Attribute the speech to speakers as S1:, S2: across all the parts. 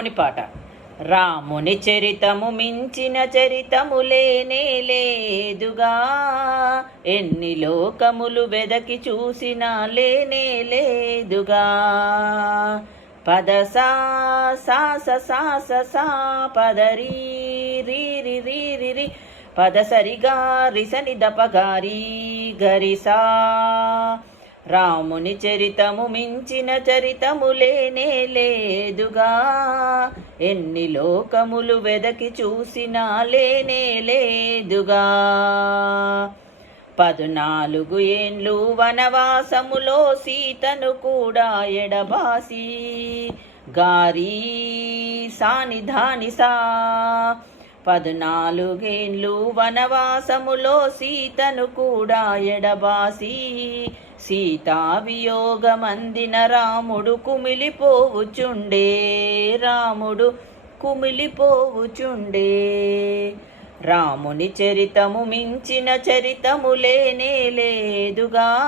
S1: రాముని పాట. రాముని చరితము మించిన చరితము లేనే లేదుగా. ఎన్ని లోకములు వెదకి చూసినా లేనే లేదుగా. పద సా సాస సాస సా పద రీ రీ రి రి పద సరిగా రిసని దపగారి గరిసా రాముని చరితము మించిన చరితము లేనే లేదుగా. ఎన్ని లోకములు వెదకి చూసినా లేనే లేదుగా. పదునాలుగు ఏండ్లు వనవాసములో సీతను కూడా ఎడబాసి. గారీ సానిధాని సా పద్నాలుగేండ్లు వనవాసములో సీతను కూడా ఎడబాసి సీతావియోగమందిన రాముడు కుమిలిపోవుచుండే రాముడు కుమిలిపోవుచుండే. రాముని చరితము మించిన చరితము లేనే లేదుగా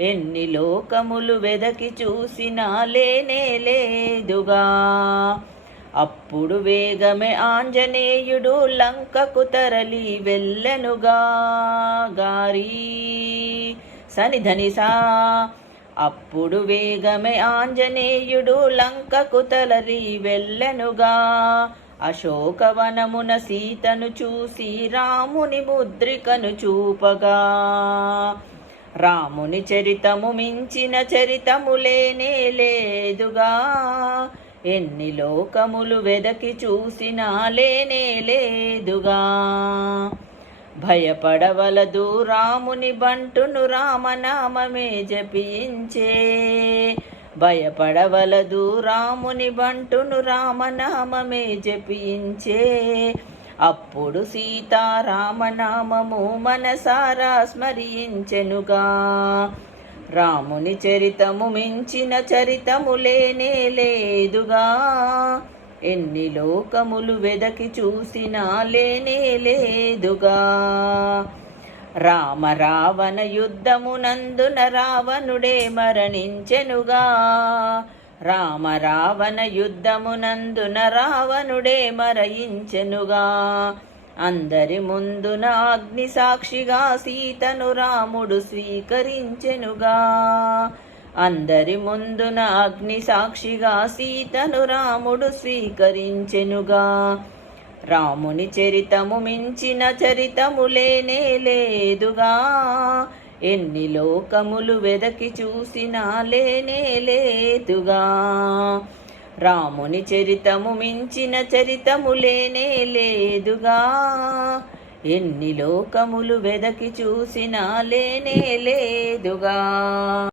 S1: ఎన్ని లోకములు వెదకి చూసినా లేనే లేదుగా. అప్పుడు వేగమే ఆంజనేయుడు లంకకు తరలి వెళ్ళనుగా గారి. సనిధనిసా అప్పుడు వేగమే ఆంజనేయుడు లంకకు తలరి వెళ్ళెనుగా. అశోకవనమున సీతను చూసి రాముని ముద్రికను చూపగా. రాముని చరితము మించిన చరితము లేనే లేదుగా. ఎన్ని లోకములు వెదకి చూసినా లేనే లేదుగా. భయపడవలదు రాముని బంటును రామనామమే జపించే. భయపడవలదు రాముని బంటును రామనామమే జపించే. అప్పుడు సీతారామనామము మనసారా స్మరించెనుగా. రాముని చరితము మించిన చరితము లేనే లేదుగా. ఎన్ని లోకములు వెదకి చూసినా లేనే లేదుగా. రామ రావణ యుద్ధమునందున రావణుడే మరణించెనుగా. రామ రావణ యుద్ధమునందున రావణుడే మరయించెనుగా అందరి ముందున అగ్ని సాక్షిగా సీతను రాముడు స్వీకరించెనుగా. అందరి ముందున అగ్ని సాక్షిగా సీతను రాముడు స్వీకరించెనుగా. రాముని చరితము మించిన చరితము లేనే లేదుగా. ఎన్ని లోకములు వెదకి చూసినా లేనే లేదుగా. రాముని చరితము మించిన చరితము లేనే లేదుగా. ఎన్ని లోకములు వెదకి చూసినా లేనే లేదుగా.